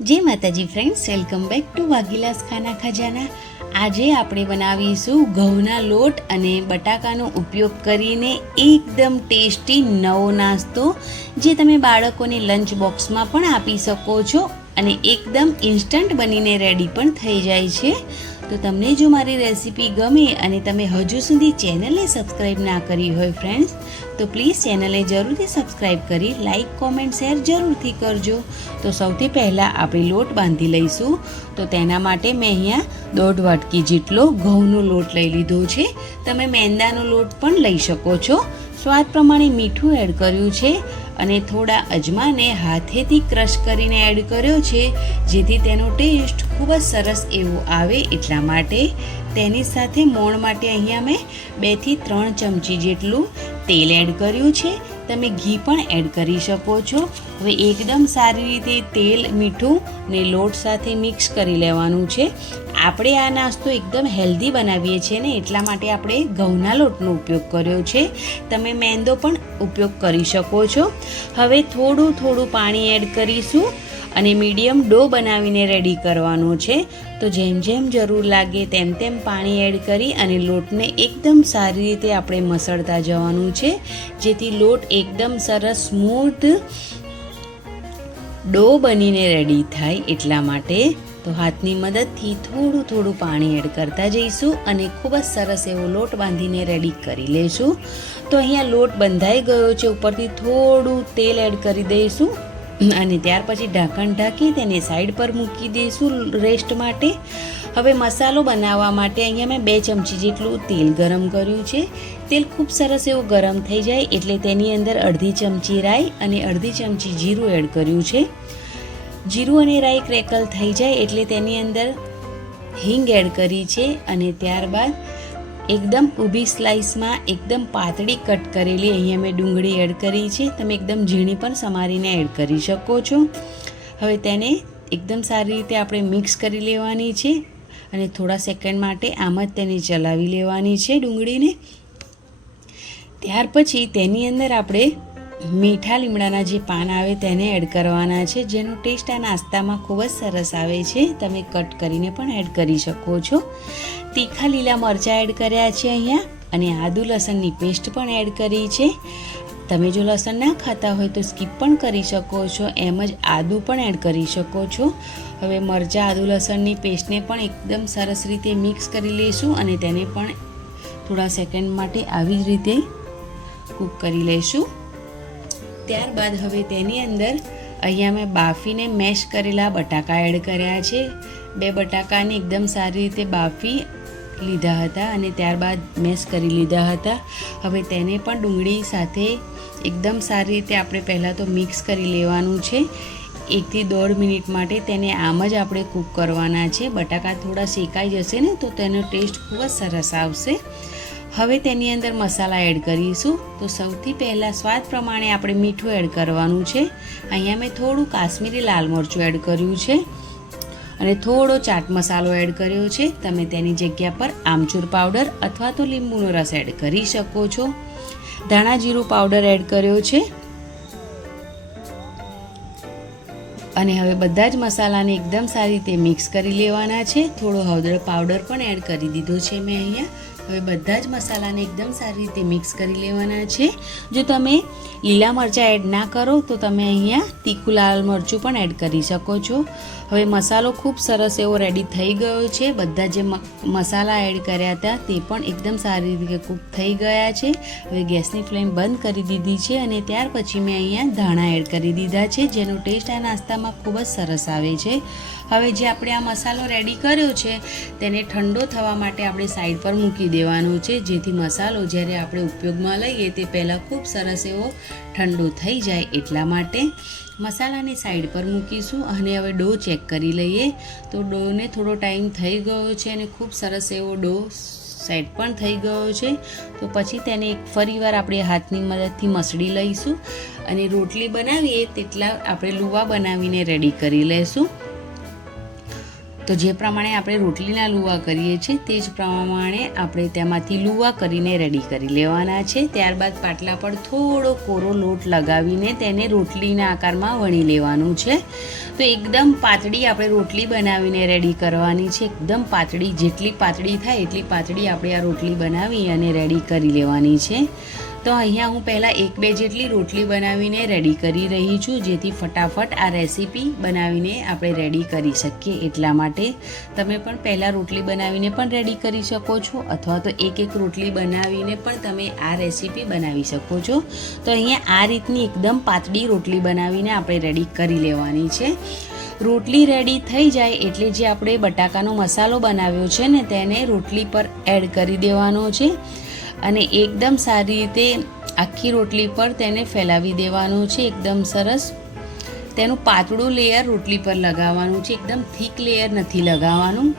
જય માતાજી friends welcome back to Vaghilas Khana Khazana. આજે આપણે બનાવીશું ઘઉંના લોટ અને બટાકાનો ઉપયોગ કરીને એકદમ ટેસ્ટી નવો નાસ્તો, જે તમે બાળકોને લંચ બોક્સમાં પણ આપી શકો છો અને એકદમ ઇન્સ્ટન્ટ બનીને રેડી પણ થઈ જાય છે. તો તમને જો મારી રેસીપી ગમે અને તમે હજુ સુધી ચેનલને સબસ્ક્રાઈબ ના કરી હોય ફ્રેન્ડ્સ તો પ્લીઝ ચેનલને જરૂરથી સબસ્ક્રાઈબ કરી લાઇક કોમેન્ટ શેર જરૂરથી કરજો. તો સૌથી પહેલાં આપણે લોટ બાંધી લઈશું. તો તેના માટે મેં અહીંયા દોઢ વાટકી જેટલો ઘઉંનો લોટ લઈ લીધો છે. તમે મેંદાનો લોટ પણ લઈ શકો છો. સ્વાદ પ્રમાણે મીઠું એડ કર્યું છે. અને થોડા અજમાને હાથેથી ક્રશ કરીને એડ કર્યો છે, જેથી તેનો ટેસ્ટ ખૂબ જ સરસ એવો આવે એટલા માટે તેની સાથે મોણ માટે અહીંયા મેં બેથી ત્રણ ચમચી જેટલું તેલ એડ કર્યું છે. તમે ઘી પણ એડ કરી શકો છો. હવે એકદમ સારી રીતે તેલ મીઠું ને લોટ સાથે મિક્સ કરી લેવાનું છે. આપણે આ નાસ્તો એકદમ હેલ્ધી બનાવીએ છીએ ને એટલા માટે આપણે ઘઉંના લોટનો ઉપયોગ કર્યો છે. તમે મેંદો પણ ઉપયોગ કરી શકો છો. હવે થોડું થોડું પાણી એડ કરીશું અને મીડિયમ ડો બનાવીને રેડી કરવાનો છે. તો જેમ જેમ જરૂર લાગે તેમ તેમ પાણી એડ કરી અને લોટને એકદમ સારી રીતે આપણે મસળતા જવાનું છે. જેથી લોટ એકદમ સરસ સ્મૂથ ડો બનીને રેડી થાય એટલા માટે. તો હાથની મદદથી થોડું થોડું પાણી એડ કરતા જઈશું અને ખૂબ જ સરસ એવો લોટ બાંધીને રેડી કરી લઈશું. તો અહીંયા લોટ બંધાઈ ગયો છે, ઉપરથી થોડું તેલ એડ કરી દઈશું અને ત્યાર પછી ઢાંકણ ઢાંકી તેને સાઈડ પર મૂકી દઈશું રેસ્ટ માટે. હવે મસાલો બનાવવા માટે અહીંયા મેં બે ચમચી જેટલું તેલ ગરમ કર્યું છે. તેલ ખૂબ સરસ એવું ગરમ થઈ જાય એટલે તેની અંદર અડધી ચમચી રાઈ અને અડધી ચમચી જીરું એડ કર્યું છે. જીરું અને રાઈ ક્રેકલ થઈ જાય એટલે તેની અંદર હિંગ એડ કરી છે અને ત્યારબાદ એકદમ ઊભી સ્લાઇસમાં એકદમ પાતળી કટ કરેલી અહીંયા મેં ડુંગળી એડ કરી છે. તમે એકદમ ઝીણી પણ સમારીને એડ કરી શકો છો. હવે તેને એકદમ સારી રીતે આપણે મિક્સ કરી લેવાની છે અને થોડા સેકન્ડ માટે આમ જ તેને ચલાવી લેવાની છે ડુંગળીને. ત્યાર પછી તેની અંદર આપણે મીઠા લીમડાના જે પાન આવે તેને એડ કરવાના છે. જેનો ટેસ્ટ આ નાસ્તામાં ખૂબ જ સરસ આવે છે. તમે કટ કરીને પણ એડ કરી શકો છો. તીખા લીલા મરચાં એડ કર્યા છે અહીંયા અને આદુ લસણની પેસ્ટ પણ એડ કરી છે. તમે જો લસણ ના ખાતા હોય તો સ્કીપ પણ કરી શકો છો. એમ જ આદું પણ એડ કરી શકો છો. હવે મરચાં, આદુ લસણની પેસ્ટને પણ એકદમ સરસ રીતે મિક્સ કરી લઈશું અને તેને પણ થોડા સેકન્ડ માટે આવી જ રીતે કૂક કરી લઈશું ત્યારબાદ હવે તેની અંદર અહીંયા મેં બાફીને મેશ કરેલા બટાકા એડ કર્યા છે. બે બટાકાને એકદમ સારી રીતે બાફી લીધા હતા અને ત્યારબાદ મેશ કરી લીધા હતા. હવે તેને પણ ડુંગળી સાથે એકદમ સારી રીતે આપણે પહેલાં તો મિક્સ કરી લેવાનું છે. એકથી દોઢ મિનિટ માટે તેને આમ જ આપણે કૂક કરવાના છે. બટાકા થોડા શેકાઈ જશે ને તો તેનો ટેસ્ટ ખૂબ જ સરસ આવશે. હવે તેની અંદર મસાલા એડ કરીશું. તો સૌથી પહેલાં સ્વાદ પ્રમાણે આપણે મીઠું એડ કરવાનું છે. અહીંયા મેં થોડું કાશ્મીરી લાલ મરચું એડ કર્યું છે. અને થોડો ચાટ મસાલો એડ કર્યો છે. તમે તેની જગ્યા પર આમચૂર પાવડર અથવા તો લીંબુનો રસ એડ કરી શકો છો. ધાણા જીરું પાવડર એડ કર્યો છે. અને હવે બધા જ મસાલાને એકદમ સારી રીતે મિક્સ કરી લેવાના છે. થોડો હળદર પાવડર પણ એડ કરી દીધો છે મેં અહીંયા. હવે બધા જ મસાલાને એકદમ સારી રીતે મિક્સ કરી લેવાના છે. જો તમે લીલા મરચાં એડ ના કરો, તો તમે અહીંયા તીખું લાલ મરચું પણ એડ કરી શકો છો. હવે મસાલો ખૂબ સરસ એવો રેડી થઈ ગયો છે. બધા જે મસાલા એડ કર્યા હતા, તે પણ એકદમ સારી રીતે કૂક થઈ ગયા છે. હવે ગેસની ફ્લેમ બંધ કરી દીધી છે અને ત્યાર પછી મેં અહીંયા ધાણા એડ કરી દીધા છે, જેનો ટેસ્ટ આ નાસ્તામાં ખૂબ જ સરસ આવે છે. હવે જે આપણે આ મસાલો રેડી કર્યો છે, તેને ઠંડો થવા માટે આપણે સાઈડ પર મૂકી દેવાનો છે. જેથી મસાલો જ્યારે આપણે ઉપયોગમાં લઈએ, તે પહેલાં ખૂબ સરસ એવો ઠંડો થઈ જાય એટલા માટે મસાલાને સાઈડ પર મૂકીશું અને હવે ડો ચેક કરી લઈએ. તો ડોને થોડો ટાઈમ થઈ ગયો છે અને ખૂબ સરસ એવો ડો સેટ પણ થઈ ગયો છે. તો પછી તેને એક ફરીવાર આપણે હાથની મદદથી મસળી લઈશું અને રોટલી બનાવીએ તેટલા આપણે લુવા બનાવીને રેડી કરી લઈશું તો જે પ્રમાણે આપણે રોટલીના લુવા કરીએ છીએ, તે જ પ્રમાણે આપણે તેમાંથી લુવા કરીને રેડી કરી લેવાના છે. ત્યારબાદ પાટલા પર થોડો કોરો લોટ લગાવીને તેને રોટલીના આકારમાં વણી લેવાનું છે. તો એકદમ પાતળી આપણે રોટલી બનાવીને રેડી કરવાની છે. એકદમ પાતળી, જેટલી પાતળી થાય એટલી પાતળી આપણે આ રોટલી બનાવી અને રેડી કરી લેવાની છે. તો અહીંયા હું પહેલાં એક બે જેટલી રોટલી બનાવીને રેડી કરી રહી છું, જેથી ફટાફટ આ રેસીપી બનાવીને આપણે રેડી કરી શકીએ એટલા માટે. તમે પણ પહેલાં રોટલી બનાવીને પણ રેડી કરી શકો છો, અથવા તો એક એક રોટલી બનાવીને પણ તમે આ રેસીપી બનાવી શકો છો. તો અહીંયા આ રીતની એકદમ પાતળી રોટલી બનાવીને આપણે રેડી કરી લેવાની છે. રોટલી રેડી થઈ જાય એટલે જે આપણે બટાકાનો મસાલો બનાવ્યો છે ને, તેને રોટલી પર એડ કરી દેવાનો છે. અને એકદમ સારી રીતે આખી રોટલી પર તેને ફેલાવી દેવાનું છે. એકદમ સરસ. તેનું પાતળું લેયર રોટલી પર લગાવવાનું છે. એકદમ થીક લેયર નથી લગાવવાનું.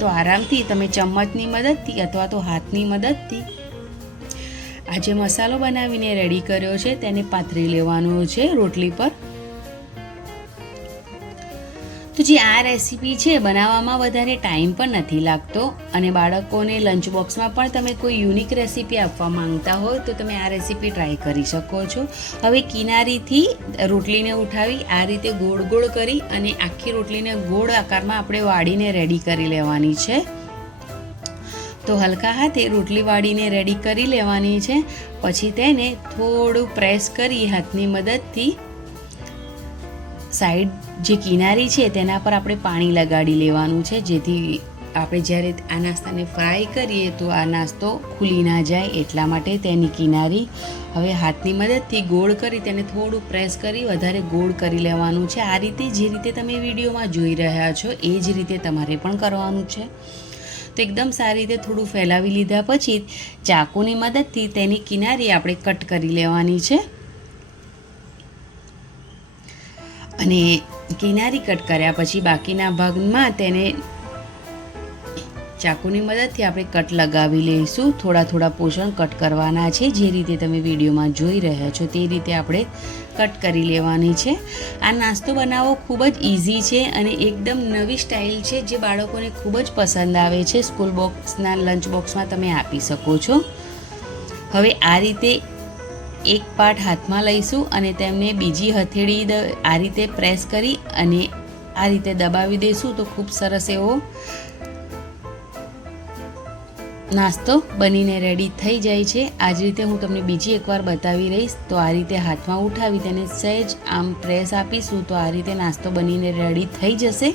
તો આરામથી તમે ચમચની મદદથી અથવા તો હાથની મદદથી આ જે મસાલો બનાવીને રેડી કર્યો છે, તેને પાથરી લેવાનો છે રોટલી પર. તો જે આ રેસીપી છે, બનાવવામાં વધારે ટાઈમ પણ નથી લાગતો અને બાળકોને લંચ બોક્સમાં પણ તમે કોઈ યુનિક રેસીપી આપવા માંગતા હોય તો તમે આ રેસીપી ટ્રાય કરી શકો છો. હવે કિનારીથી રોટલીને ઉઠાવી આ રીતે ગોળ ગોળ કરી અને આખી રોટલીને ગોળ આકારમાં આપણે વાળીને રેડી કરી લેવાની છે. તો હલકા હાથે રોટલી વાળીને રેડી કરી લેવાની છે. પછી તેને થોડું પ્રેસ કરી હાથની મદદથી સાઈડ જે કિનારી છે તેના પર આપણે પાણી લગાડી લેવાનું છે. જેથી આપણે જ્યારે આ નાસ્તાને ફ્રાય કરીએ તો આ નાસ્તો ખુલી ના જાય એટલા માટે તેની કિનારી હવે હાથની મદદથી ગોળ કરી તેને થોડું પ્રેસ કરી વધારે ગોળ કરી લેવાનું છે. આ રીતે જે રીતે તમે વિડીયોમાં જોઈ રહ્યા છો એ જ રીતે તમારે પણ કરવાનું છે. તો એકદમ સારી રીતે થોડું ફેલાવી લીધા પછી ચાકુની મદદથી તેની કિનારી આપણે કટ કરી લેવાની છે. અને કિનારી કટ કર્યા પછી બાકીના ભાગમાં તેને ચાકુની મદદથી આપણે કટ લગાવી લઈશું. થોડા થોડા પોષણ કટ કરવાના છે. જે રીતે તમે વિડીયોમાં જોઈ રહ્યા છો તે રીતે આપણે કટ કરી લેવાની છે. આ નાસ્તો બનાવવો ખૂબ જ ઇઝી છે અને એકદમ નવી સ્ટાઇલ છે જે બાળકોને ખૂબ જ પસંદ આવે છે. સ્કૂલ બોક્સના, લંચ બોક્સમાં તમે આપી શકો છો. હવે આ રીતે એક પાર્ટ હાથમાં લઈશું અને તેમને બીજી હથેળી આ રીતે પ્રેસ કરી અને આ રીતે દબાવી દઈશું તો ખૂબ સરસ એવો નાસ્તો બનીને રેડી થઈ જાય છે. આ જ રીતે હું તમને બીજી એકવાર બતાવી રહીશ. તો આ રીતે હાથમાં ઉઠાવી તેને સહેજ આમ પ્રેસ આપીશું તો આ રીતે નાસ્તો બનીને રેડી થઈ જશે.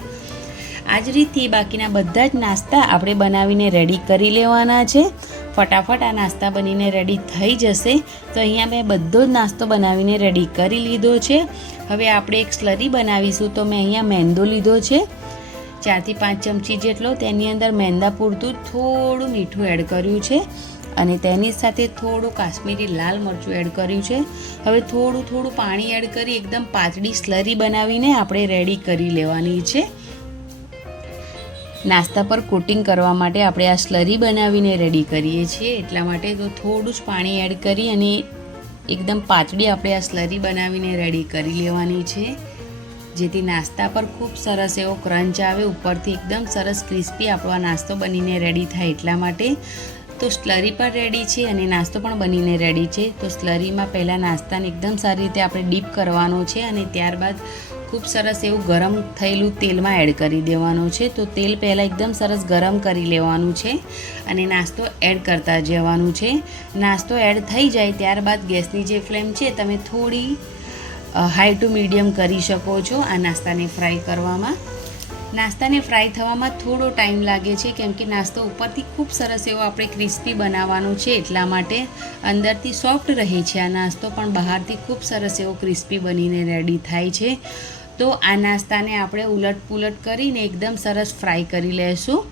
આ જ રીતથી બાકીના બધા જ નાસ્તા આપણે બનાવીને રેડી કરી લેવાના છે. ફટાફટ આ નાસ્તા બનીને રેડી થઈ જશે. તો અહીંયા મેં બધો જ નાસ્તો બનાવીને રેડી કરી લીધો છે. હવે આપણે એક સ્લરી બનાવીશું તો મેં અહીંયા મેંદો લીધો છે. ચારથી પાંચ ચમચી જેટલો તેની અંદર મેંદા પૂરતું થોડું મીઠું એડ કર્યું છે. અને તેની સાથે થોડું કાશ્મીરી લાલ મરચું એડ કર્યું છે. હવે થોડું થોડું પાણી એડ કરી એકદમ પાતળી સ્લરી બનાવીને આપણે રેડી કરી લેવાની છે. નાસ્તા પર કોટિંગ કરવા માટે આપણે આ સ્લરી બનાવીને રેડી કરીએ છીએ. એટલા માટે તો થોડું જ પાણી એડ કરી અને એકદમ પાતળી આપણે આ સ્લરી બનાવીને રેડી કરી લેવાની છે. જેથી નાસ્તા પર ખૂબ સરસ એવો ક્રંચ આવે, ઉપરથી એકદમ સરસ ક્રિસ્પી આપણો આ નાસ્તો બનીને રેડી થાય. એટલા માટે તો સ્લરી પણ રેડી છે અને નાસ્તો પણ બનીને રેડી છે. તો સ્લરીમાં પહેલાં નાસ્તાને એકદમ સારી રીતે આપણે ડીપ કરવાનો છે અને ત્યારબાદ ખૂબ સરસ એવું ગરમ થયેલું તેલમાં એડ કરી દેવાનું છે. તો તેલ પહેલાં એકદમ સરસ ગરમ કરી લેવાનું છે અને નાસ્તો એડ કરતા જવાનું છે. નાસ્તો એડ થઈ જાય ત્યારબાદ ગેસની જે ફ્લેમ છે, તમે થોડી હાઈ ટુ મીડિયમ કરી શકો છો આ નાસ્તાને ફ્રાય કરવામાં. નાસ્તાને ફ્રાય થવામાં થોડો ટાઈમ લાગે છે, કેમ કે નાસ્તો ઉપરથી ખૂબ સરસ એવો આપણે ક્રિસ્પી બનાવવાનો છે, એટલા માટે અંદરથી સોફ્ટ રહે છે આ નાસ્તો, પણ બહારથી ખૂબ સરસ એવો ક્રિસ્પી બનીને રેડી થાય છે. તો આ નાસ્તાને આપણે ઉલટ પુલટ કરીને એકદમ સરસ ફ્રાય કરી લેશું.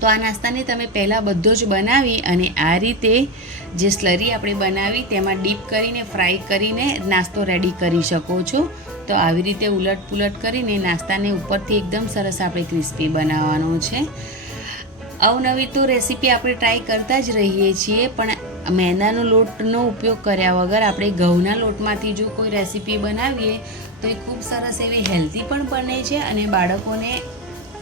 તો આ નાસ્તાને તમે પહેલાં બધો જ બનાવી અને આ રીતે જે સ્લરી આપણે બનાવી, તેમાં ડીપ કરીને, ફ્રાય કરીને નાસ્તો રેડી કરી શકો છો. તો આવી રીતે ઉલટ પુલટ કરીને નાસ્તાને ઉપરથી એકદમ સરસ આપણે ક્રિસ્પી બનાવવાનો છે. અવનવી તો રેસીપી આપણે ટ્રાય કરતા જ રહીએ છીએ, પણ મેંદાનો લોટનો ઉપયોગ કર્યા વગર આપણે ઘઉંના લોટમાંથી જો કોઈ રેસીપી બનાવીએ, તો એ ખૂબ સરસ એવી હેલ્ધી પણ બને છે અને બાળકોને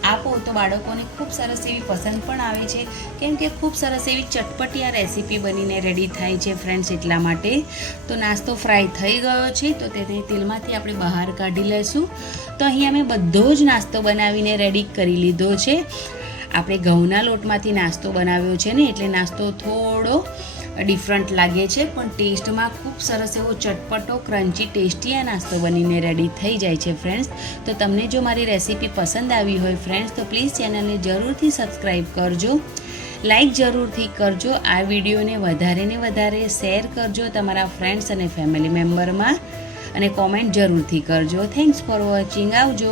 આપો તો બાળકોને ખૂબ સરસ એવી પસંદ પણ આવે છે. કેમ કે ખૂબ સરસ એવી ચટપટી આ રેસીપી બનીને રેડી થાય છે ફ્રેન્ડ્સ એટલા માટે. તો નાસ્તો ફ્રાય થઈ ગયો છે, તો તેને તેલમાંથી આપણે બહાર કાઢી લઈશું. તો અહીંયા અમે બધો જ નાસ્તો બનાવીને રેડી કરી લીધો છે. આપણે ઘઉંના લોટમાંથી નાસ્તો બનાવ્યો છે ને, એટલે નાસ્તો થોડો ડિફરન્ટ લાગે છે, પણ ટેસ્ટમાં ખૂબ સરસ એવો ચટપટો, ક્રન્ચી, ટેસ્ટી આ નાસ્તો બનીને રેડી થઈ જાય છે ફ્રેન્ડ્સ તો તમને જો મારી રેસીપી પસંદ આવી હોય ફ્રેન્ડ્સ તો પ્લીઝ ચેનલને જરૂરથી સબસ્ક્રાઈબ કરજો. લાઈક જરૂરથી કરજો. આ વિડીયોને વધારે ને વધારે શેર કરજો તમારા ફ્રેન્ડ્સ અને ફેમિલી મેમ્બરમાં અને કોમેન્ટ જરૂરથી કરજો. થેન્ક્સ ફોર વોચિંગ આવજો.